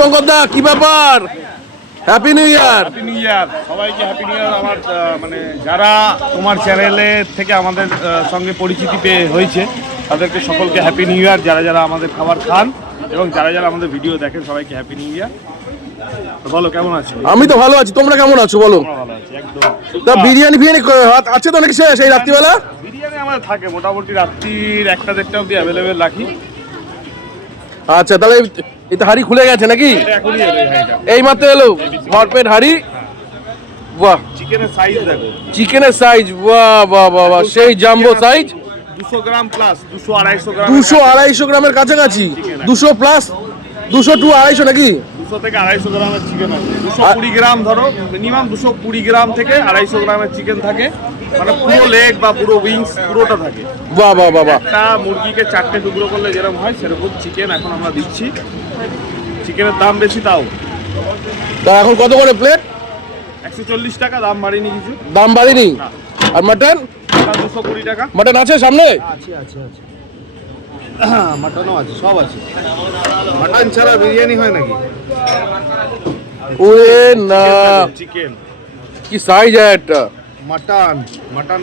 দীপঙ্কর দা কি ব্যাপার? Happy new year. Happy new year সবাইকে, হ্যাপি নিউ ইয়ার। আমার মানে যারা তোমার চ্যানেলে থেকে আমাদের সঙ্গে পরিচিতি পেয়ে হয়েছে তাদেরকে সকলকে হ্যাপি নিউ ইয়ার। যারা যারা আমাদের খাবার খান এবং যারা যারা আমাদের ভিডিও দেখেন সবাইকে হ্যাপি নিউ ইয়ার। বলো কেমন আছো? আমি তো ভালো আছি, তোমরা কেমন আছো বলো? ভালো আছি একদম। তা বিরিয়ানি আছে তো নাকি শেষ এই রাত্রিবেলা? বিরিয়ানি আমাদের থাকে মোটামুটি রাত্রির 1টা-1:30 অবধি অ্যাভেলেবেল রাখি। আচ্ছা তাহলে এটা হাড়ি খুলে গেছে নাকি? এখনই এলো এই হাঁড়িটা। এই মাত্র এলো ভরপেট হাড়ি। বাহ, চিকেনের সাইজ দেখো, চিকেনের সাইজ বাহ বাহ বাহ বাহ, সেই জাম্বো সাইজ। 200 গ্রাম প্লাস, 200-250 গ্রাম, 200-250 গ্রামের কাছাকাছি। 200 প্লাস 200 টু 250 নাকি? 200 থেকে 250 গ্রামের চিকেন আছে। 220 গ্রাম ধরো, মিনিমাম 220 গ্রাম থেকে 250 গ্রামের চিকেন থাকে, মানে পুরো লেগ বা পুরো উইংস পুরোটা থাকে। বাহ বাহ বাহ বাহ। একটা মুরগিকে 4টে টুকরো করলে যেরকম হয় সেরকম চিকেন এখন আমরা দিচ্ছি। চিকেনের দাম বেশি, তাও তা এখন কত করে প্লেট? 140 টাকা, দাম বাড়েনি কিছু। দাম বাড়েনি? আর মাটন? 220 টাকা। মাটন আছে সামনে? আছে মাটনও আছে, সব আছে। মাটন ছাড়া বিরিয়ানি হয় নাকি? ওরে না, চিকেন কি সাইজ একটা! মাটন